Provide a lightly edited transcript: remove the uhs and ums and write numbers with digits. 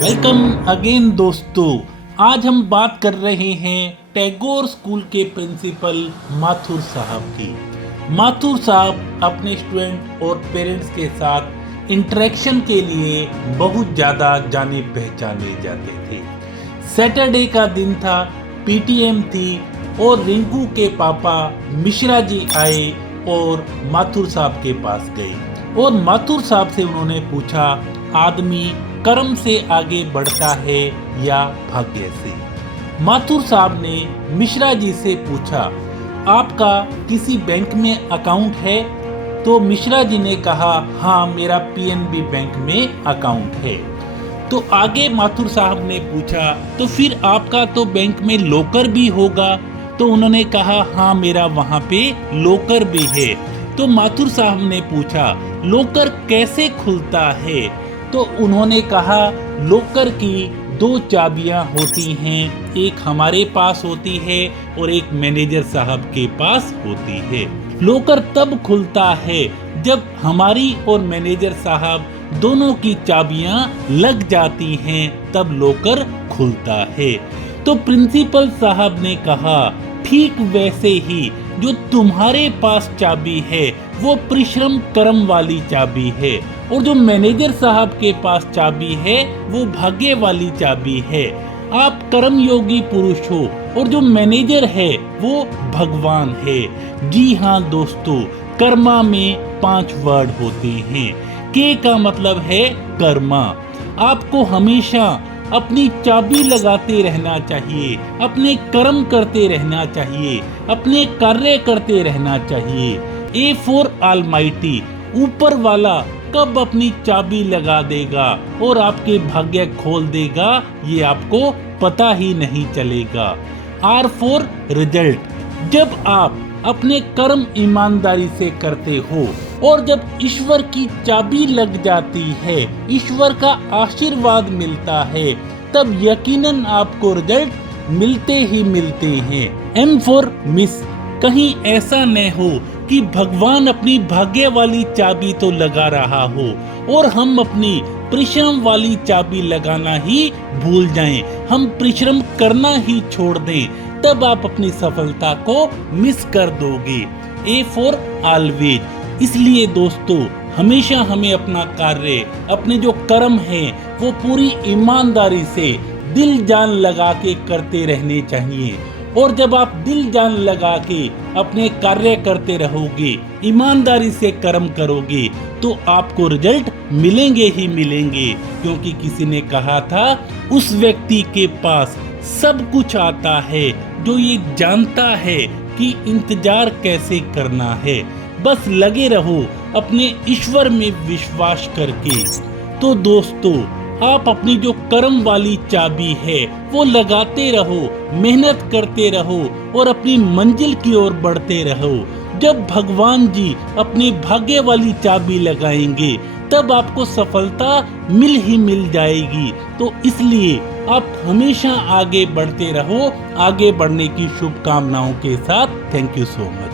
Welcome again दोस्तों। आज हम बात कर रहे हैं टैगोर स्कूल के प्रिंसिपल माथुर साहब की। माथुर साहब अपने स्टूडेंट और पेरेंट्स के साथ इंटरेक्शन के लिए बहुत ज़्यादा जाने पहचाने जाते थे। सैटरडे का दिन था, पीटीएम थी और रिंकू के पापा मिश्रा जी आए और माथुर साहब के पास गए और माथुर साहब से उन्होंने पूछा, आदमी कर्म से आगे बढ़ता है या भाग्य से। माथुर साहब ने मिश्रा जी से पूछा, आपका किसी बैंक में अकाउंट है? तो मिश्रा जी ने कहा, हाँ मेरा पीएनबी बैंक में अकाउंट है। तो आगे माथुर साहब ने पूछा, तो फिर आपका तो बैंक में लॉकर भी होगा? तो उन्होंने कहा, हाँ मेरा वहाँ पे लॉकर भी है। तो माथुर साहब ने पूछा, लॉकर कैसे खुलता है? तो उन्होंने कहा, लॉकर की दो चाबियां होती हैं, एक हमारे पास होती है और एक मैनेजर साहब के पास होती है। लॉकर तब खुलता है जब हमारी और मैनेजर साहब दोनों की चाबियां लग जाती हैं, तब लॉकर खुलता है। तो प्रिंसिपल साहब ने कहा, ठीक वैसे ही जो तुम्हारे पास चाबी है वो परिश्रम कर्म वाली चाबी है और जो मैनेजर साहब के पास चाबी है वो भाग्य वाली चाबी है। आप कर्म योगी पुरुष हो और जो मैनेजर है वो भगवान है। जी हाँ दोस्तों, कर्मा में 5 वर्ड होते हैं। के का मतलब है कर्मा। आपको हमेशा अपनी चाबी लगाते रहना चाहिए, अपने कर्म करते रहना चाहिए, अपने कार्य करते रहना चाहिए। ए फॉर ऑलमाइटी, ऊपर वाला कब अपनी चाबी लगा देगा और आपके भाग्य खोल देगा ये आपको पता ही नहीं चलेगा। आर फॉर रिजल्ट, जब आप अपने कर्म ईमानदारी से करते हो और जब ईश्वर की चाबी लग जाती है, ईश्वर का आशीर्वाद मिलता है, तब यकीनन आपको रिजल्ट मिलते ही मिलते हैं। एम फॉर मिस, कहीं ऐसा न हो कि भगवान अपनी भाग्य वाली चाबी तो लगा रहा हो और हम अपनी परिश्रम वाली चाबी लगाना ही भूल जाएं, हम परिश्रम करना ही छोड़ दें, तब आप अपनी सफलता को मिस कर दोगे। ए फॉर ऑलवेज, इसलिए दोस्तों हमेशा हमें अपना कार्य, अपने जो कर्म हैं वो पूरी ईमानदारी से दिल जान लगा के करते रहने चाहिए। और जब आप दिल जान लगा के अपने कार्य करते रहोगे, ईमानदारी से कर्म करोगे, तो आपको रिजल्ट मिलेंगे ही मिलेंगे। क्योंकि किसी ने कहा था, उस व्यक्ति के पास सब कुछ आता है जो ये जानता है कि इंतजार कैसे करना है। बस लगे रहो अपने ईश्वर में विश्वास करके। तो दोस्तों, आप अपनी जो कर्म वाली चाबी है वो लगाते रहो, मेहनत करते रहो और अपनी मंजिल की ओर बढ़ते रहो। जब भगवान जी अपनी भाग्य वाली चाबी लगाएंगे तब आपको सफलता मिल ही मिल जाएगी। तो इसलिए आप हमेशा आगे बढ़ते रहो। आगे बढ़ने की शुभकामनाओं के साथ, थैंक यू सो मच।